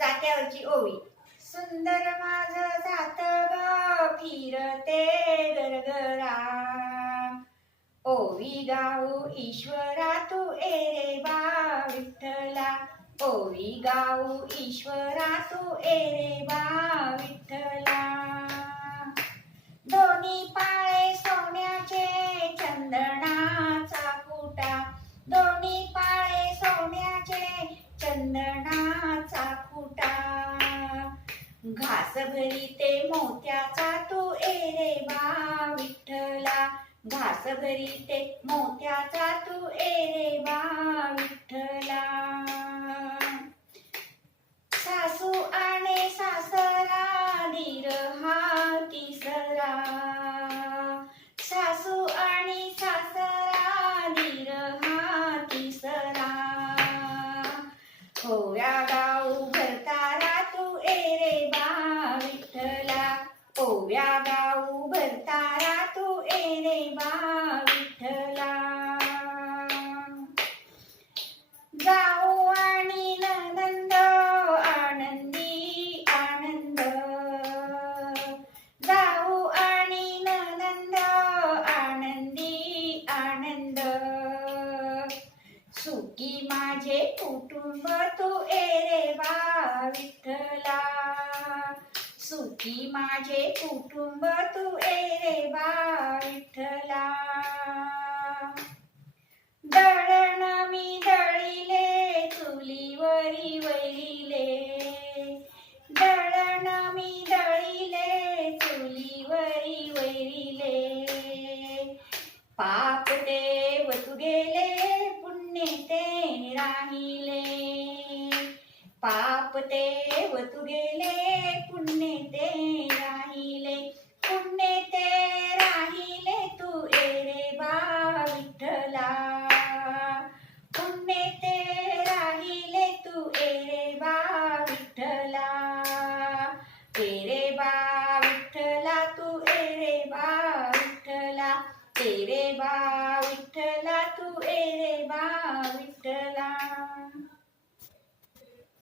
जात्यावरची ओवी. सुंदर माझं जात ग फिरते गरगरा, ओवी गाऊ ईश्वरा तू रे बा विठ्ठला, ओवी गाऊ ईश्वरा तू रे बा विठ्ठला. दोन्ही पाळे सोन्याचे चंदनाचा कुटा, दोन्ही पाळे सोन्याचे चंदनाचा कुटा, घास भरीते मोत्याचा तू रे बा विठ्ठला, घास भरीते मोत्याचा तू रे बा विठ्ठला. सासू आणि सासरा दीर हा तिसरा, सासू आणि सासरा दीर हा तिसरा, ओव्या गाऊ भरतारा तू रे बा विठ्ठला, ओव्या गाऊ भरतारा तू रे बा विठ्ठला. जाऊ आणि नंद आनंदी आनंद, जाऊ आणि नंद आनंदी आनंद, सुखी माझे कुटुंब तू रे बा विठ्ठला, सुखी माझे कुटुंब तू रे बा विठ्ठला. दळण मी दळिले चुलीवरी वैरिले, दळण मी दळिले चुलीवरी वैरिले, पाप ते वतू गेले पुण्य ते राहिले, पाप ते वतू गेले पुण्य ते राहिले, पुण्य ते राहिले तू रे बा विठ्ठला, पुण्य ते राहिले तू रे बा विठ्ठला, रे बा विठ्ठला तू रे बा विठ्ठला, रे बा